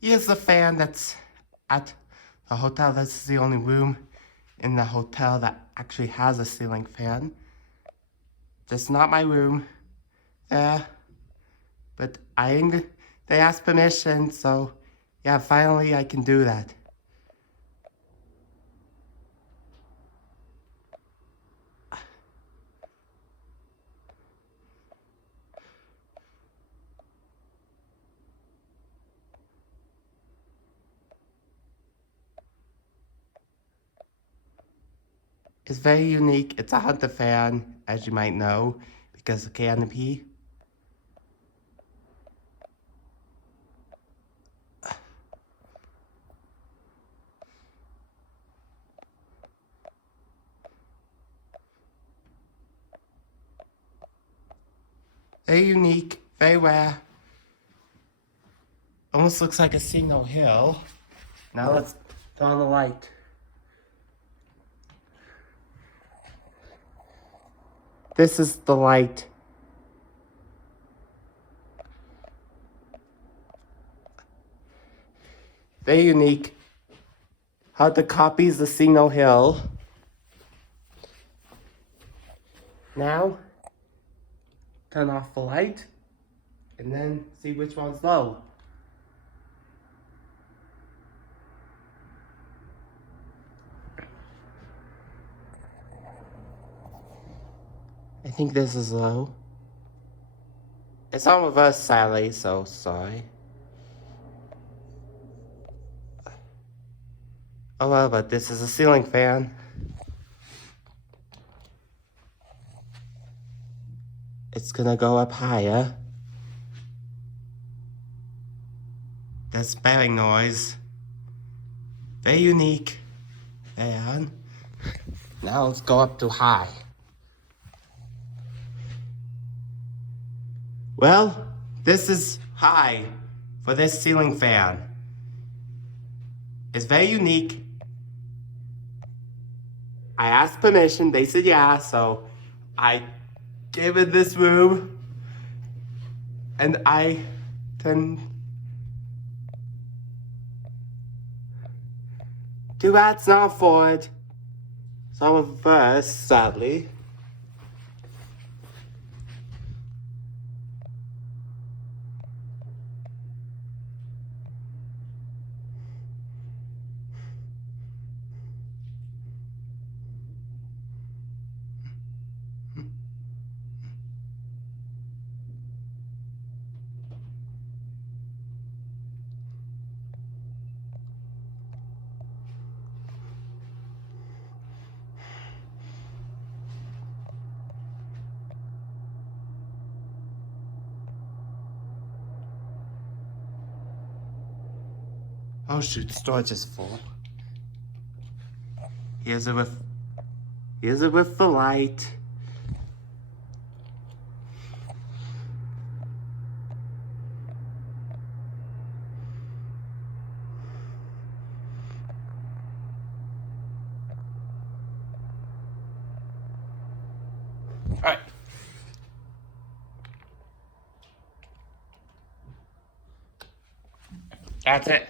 Here's the fan that's at the hotel. This is the only room in the hotel that actually has a ceiling fan. That's not my room there, but they asked permission, so yeah, finally I can do that. It's very unique. It's a hunter fan, as you might know, because the canopy. Very unique, very rare. Almost looks like a signal hill. Now let's turn on the light. This is the light. Very unique. How to copy the signal hill. Now, turn off the light, and then see which one's low. I think this is low. It's on reverse, sadly, so sorry. Oh well, but this is a ceiling fan. It's gonna go up higher. That's bearing noise. Very unique. And now let's go up to high. Well, this is high for this ceiling fan. It's very unique. I asked permission, they said yeah, so I gave it this room, and I can too bad it's not forward. It's all reverse, sadly. Oh shoot, storage is full. Here's it with the light. All right. That's it.